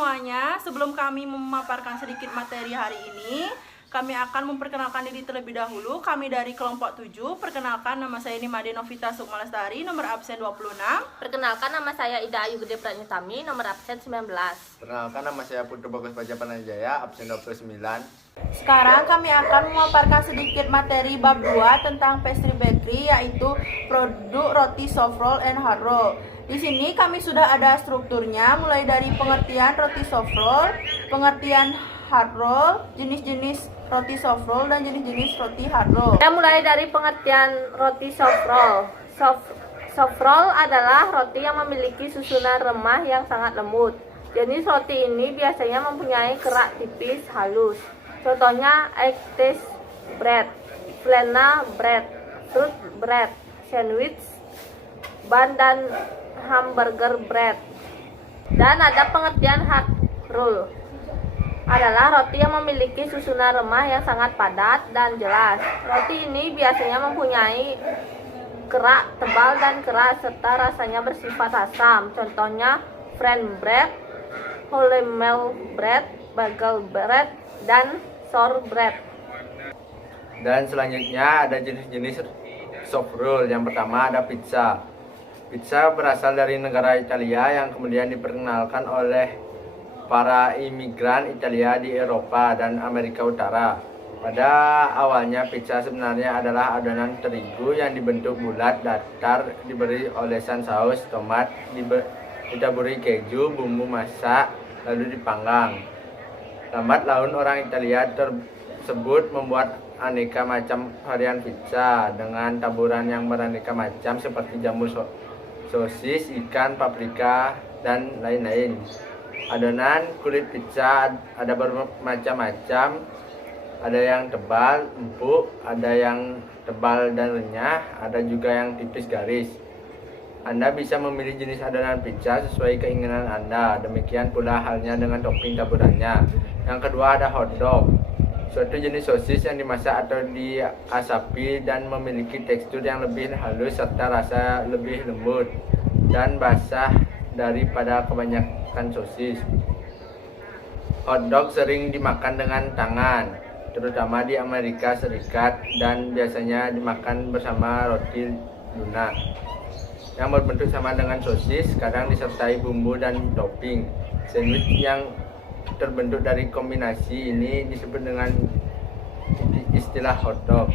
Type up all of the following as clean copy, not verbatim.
semuanya, sebelum kami memaparkan sedikit materi hari ini, kami akan memperkenalkan diri terlebih dahulu. Kami dari kelompok 7. Perkenalkan, nama saya Nimade Novita Sukma Lestari, nomor absen 26. Perkenalkan, nama saya Ida Ayu Gede Pratnyutami, nomor absen 19. Perkenalkan, nama saya Putu Bagus Baja Panajaya, absen 29. Sekarang kami akan memaparkan sedikit materi bab 2 tentang pastry bakery, yaitu produk roti soft roll and hard roll. Di sini kami sudah ada strukturnya, mulai dari pengertian roti soft roll, pengertian hard roll, jenis-jenis roti soft roll, dan jenis-jenis roti hard roll. Kita mulai dari pengertian roti soft roll. Soft roll adalah roti yang memiliki susunan remah yang sangat lembut. Jenis roti ini biasanya mempunyai kerak tipis halus. Contohnya egg taste bread, flannel bread, fruit bread, sandwich, bun, dan hamburger bread. Dan ada pengertian hard roll, adalah roti yang memiliki susunan remah yang sangat padat dan jelas. Roti ini biasanya mempunyai kerak tebal dan keras serta rasanya bersifat asam. Contohnya French bread, wholemeal bread, bagel bread, dan shortbread. Dan selanjutnya ada jenis-jenis soft roll. Yang pertama ada pizza. Pizza berasal dari negara Italia yang kemudian diperkenalkan oleh para imigran Italia di Eropa dan Amerika Utara. Pada awalnya pizza sebenarnya adalah adonan terigu yang dibentuk bulat datar, diberi olesan saus tomat, ditaburi keju, bumbu masak, lalu dipanggang. Lambat laun orang Italia tersebut membuat aneka macam varian pizza dengan taburan yang beraneka macam seperti jamur sosis, ikan, paprika, dan lain-lain. Adonan kulit pizza ada bermacam-macam, ada yang tebal, empuk, ada yang tebal dan renyah, ada juga yang tipis garis. Anda bisa memilih jenis adonan pizza sesuai keinginan Anda. Demikian pula halnya dengan topping taburannya. Yang kedua ada hotdog, suatu jenis sosis yang dimasak atau diasapi dan memiliki tekstur yang lebih halus serta rasa lebih lembut dan basah daripada kebanyakan sosis. Hotdog sering dimakan dengan tangan, terutama di Amerika Serikat, dan biasanya dimakan bersama roti lunak yang berbentuk sama dengan sosis, kadang disertai bumbu dan topping. Sandwich yang terbentuk dari kombinasi ini disebut dengan istilah hotdog.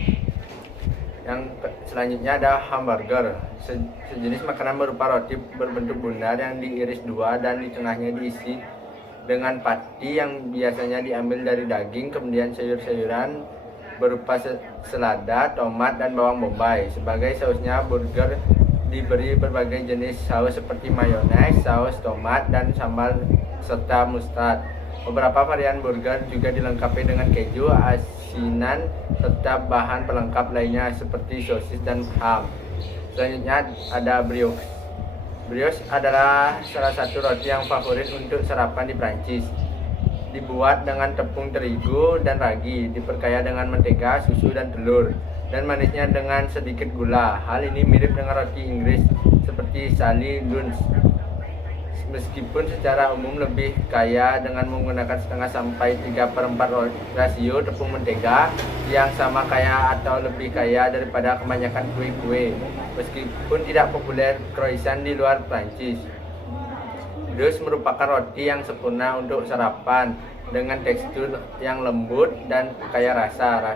Yang selanjutnya ada hamburger, sejenis makanan berupa roti berbentuk bundar yang diiris dua dan di tengahnya diisi dengan patty yang biasanya diambil dari daging, kemudian sayur-sayuran berupa selada, tomat, dan bawang bombay. Sebagai sausnya, burger diberi berbagai jenis saus seperti mayones, saus tomat, dan sambal serta mustard. Beberapa varian burger juga dilengkapi dengan keju, asinan, serta bahan pelengkap lainnya seperti sosis dan ham. Selanjutnya ada brioche. Brioche adalah salah satu roti yang favorit untuk sarapan di Prancis. Dibuat dengan tepung terigu dan ragi, diperkaya dengan mentega, susu, dan telur, dan manisnya dengan sedikit gula. Hal ini mirip dengan roti Inggris seperti Sally Lunch, meskipun secara umum lebih kaya dengan menggunakan setengah sampai 3/4 rasio tepung mentega yang sama kaya atau lebih kaya daripada kebanyakan kue-kue. Meskipun tidak populer croissant di luar Prancis, brioche merupakan roti yang sempurna untuk sarapan dengan tekstur yang lembut dan kaya rasa.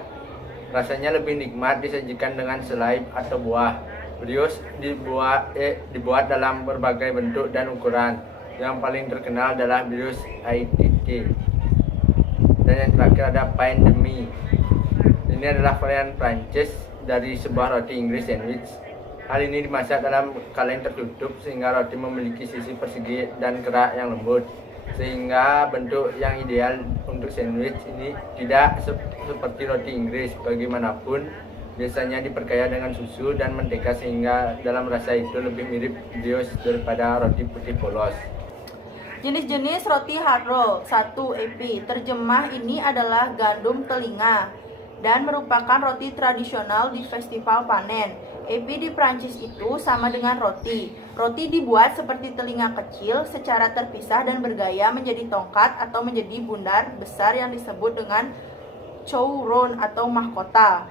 Rasanya lebih nikmat disajikan dengan selai atau buah. Brioche dibuat dalam berbagai bentuk dan ukuran. Yang paling terkenal adalah brioche ITT. Dan yang terakhir ada pain de mie. Ini adalah varian Prancis dari sebuah roti Inggris sandwich. Hal ini dimasak dalam kaleng tertutup sehingga roti memiliki sisi persegi dan kerak yang lembut, sehingga bentuk yang ideal untuk sandwich ini tidak seperti roti Inggris. Bagaimanapun, biasanya diperkaya dengan susu dan mentega sehingga dalam rasa itu lebih mirip brioche daripada roti putih polos. Jenis-jenis roti hard roll. 1. EP. Terjemah ini adalah gandum telinga dan merupakan roti tradisional di festival panen. Epi di Prancis itu sama dengan roti. Roti dibuat seperti telinga kecil secara terpisah dan bergaya menjadi tongkat atau menjadi bundar besar yang disebut dengan chouron atau mahkota.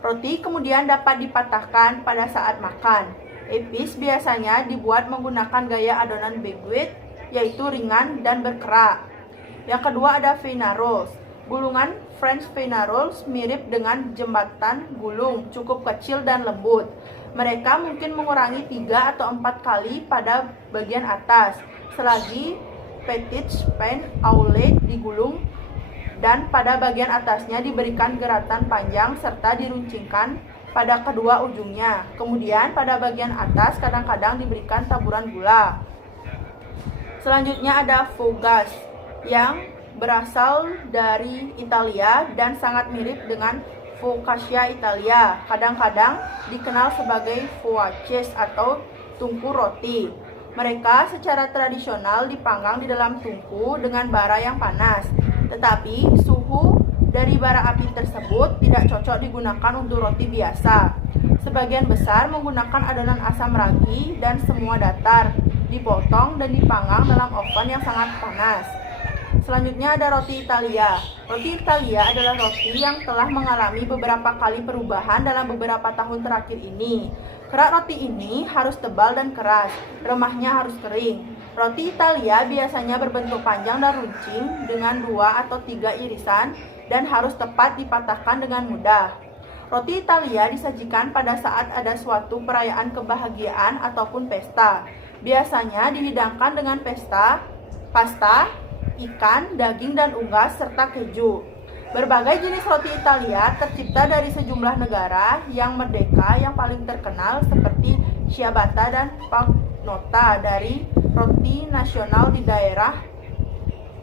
Roti kemudian dapat dipatahkan pada saat makan. Epis biasanya dibuat menggunakan gaya adonan baguette, yaitu ringan dan berkerak. Yang kedua ada fina rolls. Gulungan French fina rolls mirip dengan jembatan gulung, cukup kecil dan lembut. Mereka mungkin mengurangi 3 atau 4 kali pada bagian atas, selagi petit pain aulet digulung dan pada bagian atasnya diberikan geratan panjang serta diruncingkan pada kedua ujungnya. Kemudian pada bagian atas kadang-kadang diberikan taburan gula. Selanjutnya ada fougasse yang berasal dari Italia dan sangat mirip dengan focaccia Italia. Kadang-kadang dikenal sebagai fougasse atau tungku roti. Mereka secara tradisional dipanggang di dalam tungku dengan bara yang panas. Tetapi suhu dari bara api tersebut tidak cocok digunakan untuk roti biasa. Sebagian besar menggunakan adonan asam ragi dan semua datar, dipotong dan dipanggang dalam oven yang sangat panas. Selanjutnya ada roti Italia. Roti Italia adalah roti yang telah mengalami beberapa kali perubahan dalam beberapa tahun terakhir ini. Kerak roti ini harus tebal dan keras, remahnya harus kering. Roti Italia biasanya berbentuk panjang dan runcing dengan 2 atau 3 irisan dan harus tepat dipatahkan dengan mudah. Roti Italia disajikan pada saat ada suatu perayaan kebahagiaan ataupun pesta. Biasanya dihidangkan dengan pasta, ikan, daging, dan unggas, serta keju. Berbagai jenis roti Italia tercipta dari sejumlah negara yang merdeka. Yang paling terkenal seperti ciabatta dan pagnotta dari roti nasional di daerah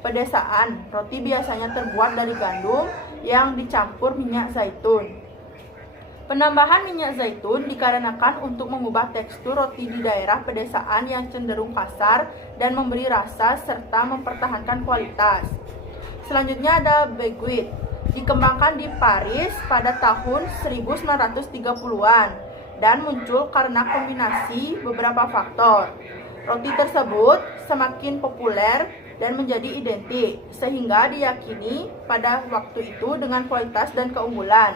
pedesaan. Roti biasanya terbuat dari gandum yang dicampur minyak zaitun. Penambahan minyak zaitun dikarenakan untuk mengubah tekstur roti di daerah pedesaan yang cenderung kasar dan memberi rasa serta mempertahankan kualitas. Selanjutnya ada baguette. Dikembangkan di Paris pada tahun 1930-an dan muncul karena kombinasi beberapa faktor. Roti tersebut semakin populer dan menjadi identik sehingga diyakini pada waktu itu dengan kualitas dan keunggulan.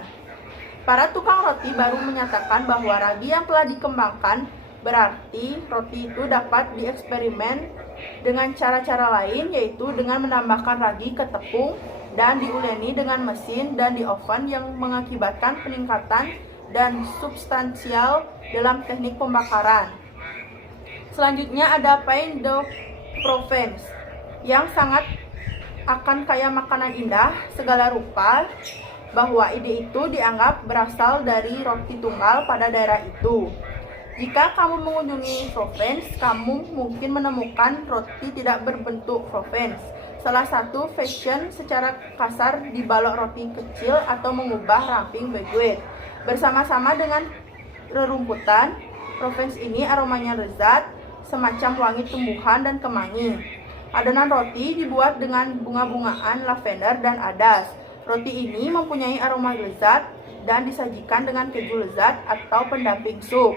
Para tukang roti baru menyatakan bahwa ragi yang telah dikembangkan berarti roti itu dapat dieksperimen dengan cara-cara lain, yaitu dengan menambahkan ragi ke tepung dan diuleni dengan mesin dan di oven yang mengakibatkan peningkatan dan substansial dalam teknik pembakaran. Selanjutnya ada pain de Provence yang sangat akan kaya makanan indah segala rupa, bahwa ide itu dianggap berasal dari roti tunggal pada daerah itu. Jika kamu mengunjungi Provence, kamu mungkin menemukan roti tidak berbentuk Provence. Salah satu fashion secara kasar dibalok roti kecil atau mengubah ramping baguette. Bersama-sama dengan rerumputan, Provence ini aromanya lezat, semacam wangi tumbuhan dan kemangi. Adonan roti dibuat dengan bunga-bungaan lavender dan adas. Roti ini mempunyai aroma lezat dan disajikan dengan keju lezat atau pendamping sup.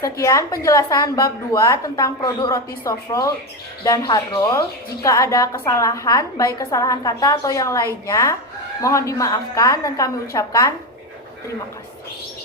Sekian penjelasan bab 2 tentang produk roti soft roll dan hard roll. Jika ada kesalahan, baik kesalahan kata atau yang lainnya, mohon dimaafkan dan kami ucapkan terima kasih.